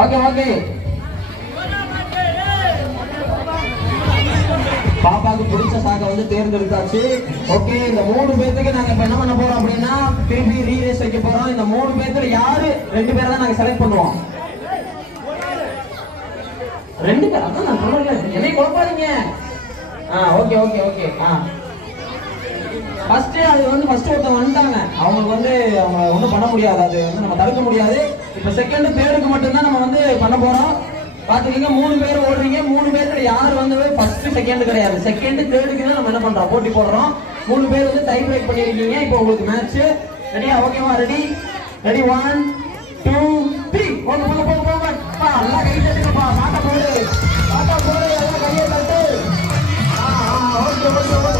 Okay okay. பாப்பாவுக்கு பிடிச்ச சாக்கை வந்து தேர்ந்தெடுத்தாச்சு. ஓகே, இந்த 3 பேருக்கு நாங்க இப்ப என்ன பண்ண போறோம் அப்படின்னா திருப்பி ரீரேஸ் வைக்க போறோம். இந்த 3 பேர்த்துல யாரு 2 பேரை தான் நாங்க செலக்ட் பண்ணுவோம். 2 பேர் அதான் நான் சொல்றேன், என்னை குழப்பாதீங்க. Okay okay okay. ஃபர்ஸ்ட் அது வந்து ஃபர்ஸ்ட் ஒருத்தவங்க வந்துட்டாங்க, அவங்களுக்கு வந்து அவங்க ஒன்றும் பண்ண முடியாது, அது வந்து நம்ம தடுக்க முடியாது. இப்போ செகண்ட் தேர்டுக்கு மட்டும்தான் நம்ம வந்து பண்ண போறோம். பாத்துக்கீங்க 3 பேர் ஓடுறீங்க. 3 பேர்ல யார் வந்து ஃபர்ஸ்ட் செகண்ட் கிடையாது, செகண்ட் தேர்டுக்கு தான் நம்ம என்ன பண்றோம் போட்டி போடுறோம். 3 பேர் வந்து டை பிரேக் பண்ணிருக்கீங்க. இப்போ உங்களுக்கு மேட்ச் ரெடியா? ஓகேவா? ரெடி ரெடி 1 2 3 போங்க போங்க போங்க போங்க. எல்லாம் கை தட்டுங்கப்பா. பாட்டா போடு பாட்டா போடு, எல்லாம் கையை தட்டு. Okay okay.